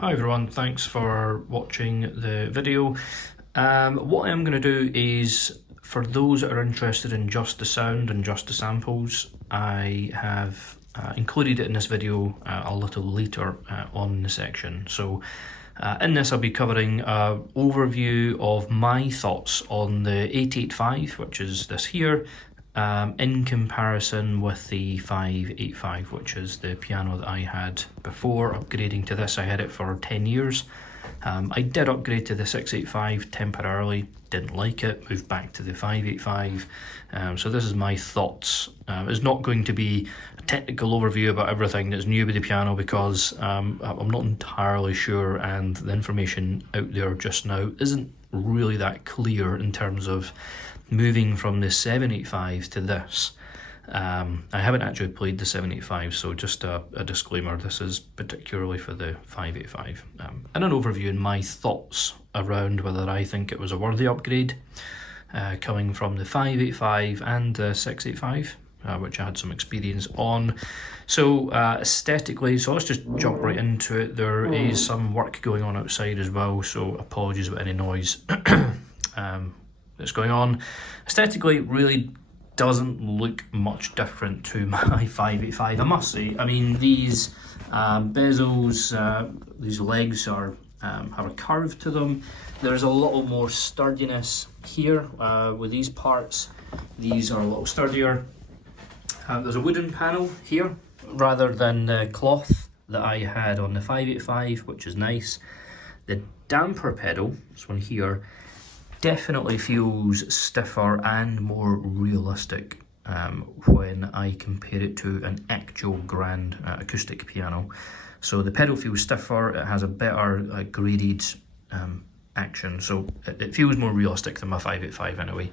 Hi everyone, thanks for watching the video. What I'm going to do is, for those that are interested in just the sound and just the samples, I have included it in this video a little later on the section. So in this I'll be covering an overview of my thoughts on the 885, which is this here, in comparison with the 585, which is the piano that I had before upgrading to this. I had it for 10 years. I did upgrade to the 685 temporarily, didn't like it, moved back to the 585. So this is my thoughts. It's not going to be a technical overview about everything that's new with the piano, because I'm not entirely sure, and the information out there just now isn't really that clear in terms of moving from the 785 to this. I haven't actually played the 785, so just a disclaimer, this is particularly for the 585. And an overview and my thoughts around whether I think it was a worthy upgrade, coming from the 585 and the 685, which I had some experience on. So aesthetically, so let's just jump right into it. There is some work going on outside as well, so apologies about any noise that's going on. Aesthetically, really doesn't look much different to my 585, I must say. I mean, these bezels, these legs are have a curve to them. There's a little more sturdiness here with these parts. These are a little sturdier. There's a wooden panel here rather than the cloth that I had on the 585, which is nice. The damper pedal, this one here, definitely feels stiffer and more realistic when I compare it to an actual grand acoustic piano. So the pedal feels stiffer, it has a better graded action, so it feels more realistic than my 585 anyway.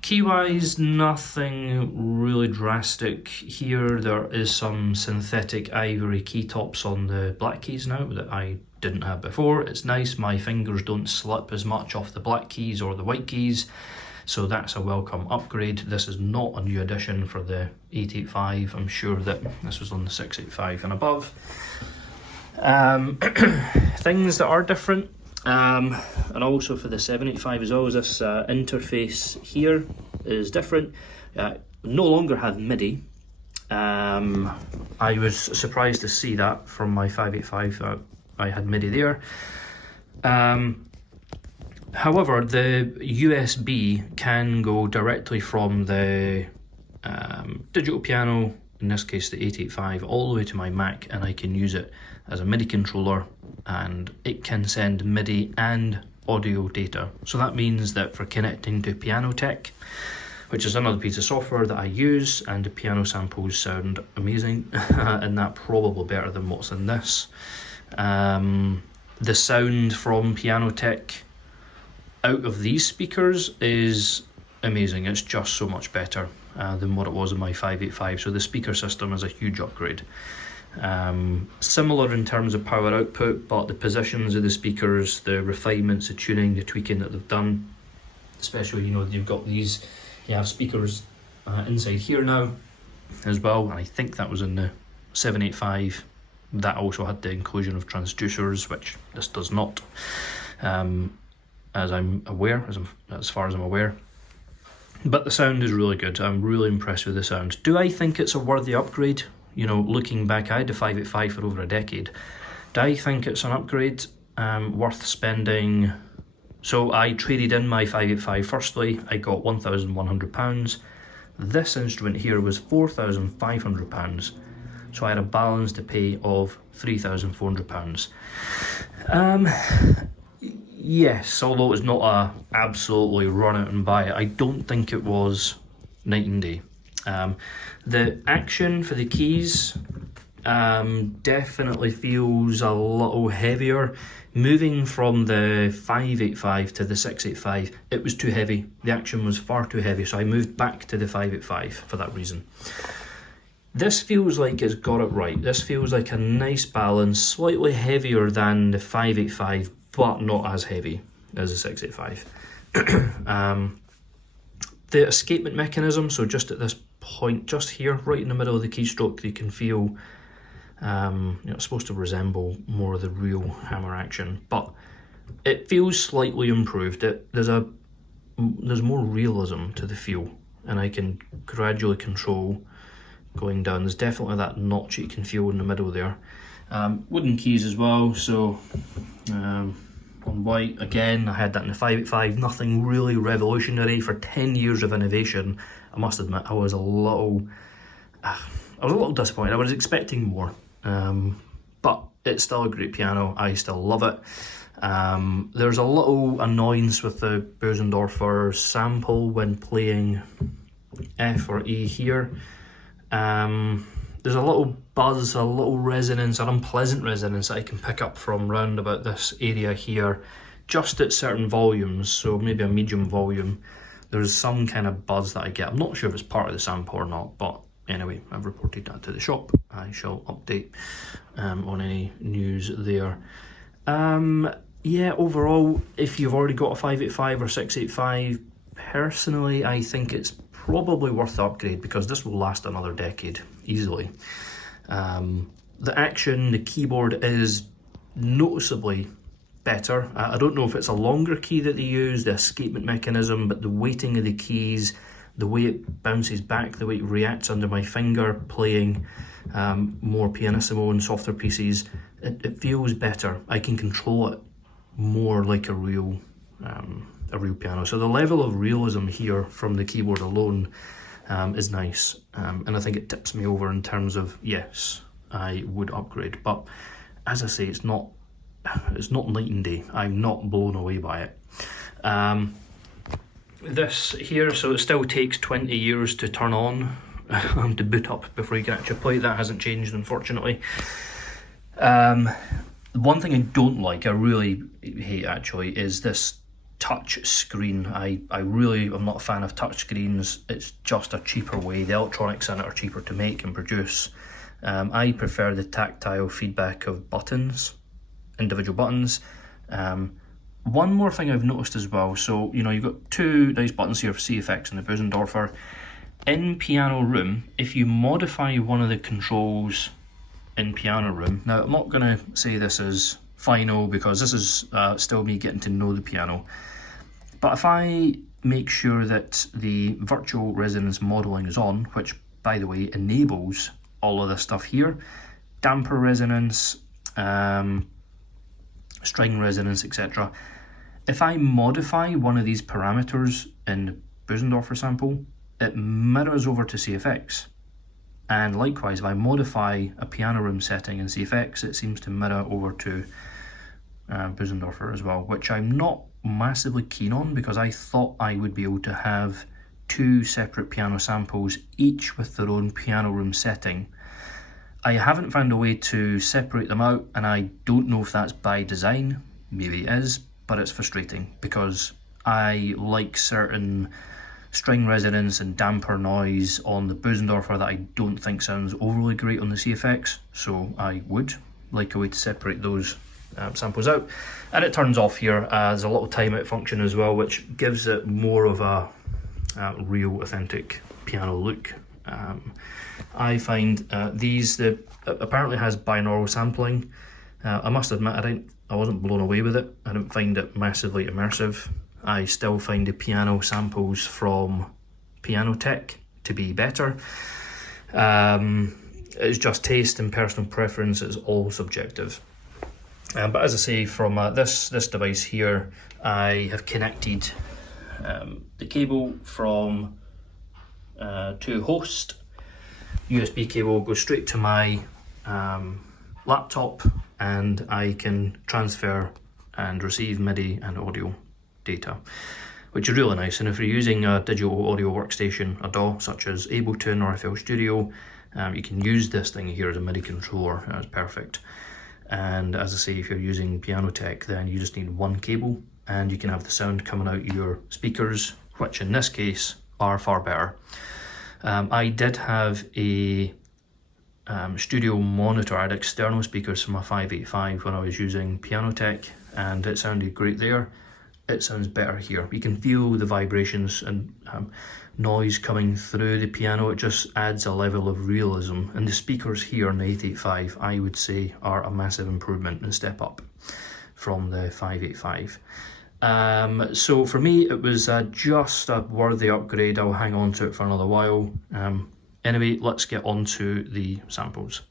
Key-wise, nothing really drastic here. There is some synthetic ivory key tops on the black keys now that I didn't have before. It's nice, my fingers don't slip as much off the black keys or the white keys, so that's a welcome upgrade. This is not a new addition for the 885. I'm sure that this was on the 685 and above. Things that are different, and also for the 785 as well, as this interface here is different. No longer have MIDI. I was surprised to see that from my 585. I had MIDI there. However, the USB can go directly from the digital piano, in this case the 885, all the way to my Mac, and I can use it as a MIDI controller, and it can send MIDI and audio data. So that means that for connecting to Piano Tech, which is another piece of software that I use, and the piano samples sound amazing, and that probably better than what's in this. The sound from Piano Tech out of these speakers is amazing. It's just so much better than what it was in my 585, so the speaker system is a huge upgrade. Similar in terms of power output, but the positions of the speakers, the refinements, the tuning, the tweaking that they've done, especially, you know, you've got these, you have speakers inside here now as well, and I think that was in the 785. That also had the inclusion of transducers, which this does not, as I'm aware, as far as I'm aware. But the sound is really good. I'm really impressed with the sound. Do I think it's a worthy upgrade? You know, looking back, I had the 585 for over a decade. Do I think it's an upgrade worth spending? So I traded in my 585 firstly. I got £1,100. This instrument here was £4,500. So I had a balance to pay of £3,400. Yes, although it's not a absolutely run out and buy it, I don't think it was night and day. The action for the keys definitely feels a little heavier. Moving from the 585 to the 685, it was too heavy. The action was far too heavy, so I moved back to the 585 for that reason. This feels like it's got it right. This feels like a nice balance, slightly heavier than the 585, but not as heavy as the 685. The escapement mechanism, so just at this point, just here, right in the middle of the keystroke, you can feel It's supposed to resemble more of the real hammer action, but it feels slightly improved. There's more realism to the feel, and I can gradually control going down. There's definitely that notch you can feel in the middle there. Wooden keys as well, so on white again. I had that in the 585. Nothing really revolutionary. For 10 years of innovation, I must admit I was a little disappointed. I was expecting more, but it's still a great piano. I still love it. There's a little annoyance with the Bösendorfer sample when playing F or E here. There's a little buzz, a little resonance, an unpleasant resonance that I can pick up from round about this area here, just at certain volumes, so maybe a medium volume. There's some kind of buzz that I get. I'm not sure if it's part of the sample or not, but anyway, I've reported that to the shop. I shall update on any news there. Yeah, overall, if you've already got a 585 or 685, personally, I think it's probably worth the upgrade, because this will last another decade easily. The action, the keyboard is noticeably better. I don't know if it's a longer key that they use, the escapement mechanism, but the weighting of the keys, the way it bounces back, the way it reacts under my finger playing more pianissimo and softer pieces, it feels better. I can control it more like a real piano. So the level of realism here from the keyboard alone is nice, and I think it tips me over in terms of, yes, I would upgrade. But as I say, it's not night and day. I'm not blown away by it. This here, so it still takes 20 years to turn on, to boot up before you can actually play. That hasn't changed, unfortunately. One thing I don't like, I really hate actually, is this touch screen. I really am not a fan of touch screens. It's just a cheaper way. The electronics in it are cheaper to make and produce. I prefer the tactile feedback of buttons, individual buttons. One more thing I've noticed as well, so you've got two nice buttons here for CFX and the Bösendorfer. In Piano Room, if you modify one of the controls in Piano Room, now I'm not going to say this is final, because this is still me getting to know the piano, but if I make sure that the virtual resonance modeling is on, which by the way enables all of this stuff here, damper resonance, string resonance, etc. If I modify one of these parameters in the Bösendorfer sample, it mirrors over to CFX. And likewise, if I modify a Piano Room setting in CFX, it seems to mirror over to Bösendorfer as well, which I'm not massively keen on, because I thought I would be able to have two separate piano samples, each with their own Piano Room setting. I haven't found a way to separate them out, and I don't know if that's by design. Maybe it is, but it's frustrating, because I like certain string resonance and damper noise on the Bösendorfer that I don't think sounds overly great on the CFX, so I would like a way to separate those samples out. And it turns off here. There's a little timeout function as well, which gives it more of a real authentic piano look. I find apparently has binaural sampling. I must admit, I wasn't blown away with it. I didn't find it massively immersive. I still find the piano samples from Piano Tech to be better. It's just taste and personal preference. It's all subjective. But as I say, from this device here, I have connected the cable from to host. USB cable goes straight to my laptop, and I can transfer and receive MIDI and audio data, which is really nice. And if you're using a digital audio workstation, a DAW such as Ableton or FL Studio, you can use this thing here as a MIDI controller. That's perfect. And as I say, if you're using Piano Tech, then you just need one cable, and you can have the sound coming out your speakers, which in this case are far better. I did have a studio monitor. I had external speakers for my 585 when I was using Piano Tech, and it sounded great there. It sounds better here. You can feel the vibrations, and noise coming through the piano. It just adds a level of realism, and the speakers here on the 885 I would say are a massive improvement and step up from the 585. So for me it was just a worthy upgrade. I'll hang on to it for another while. Anyway, let's get on to the samples.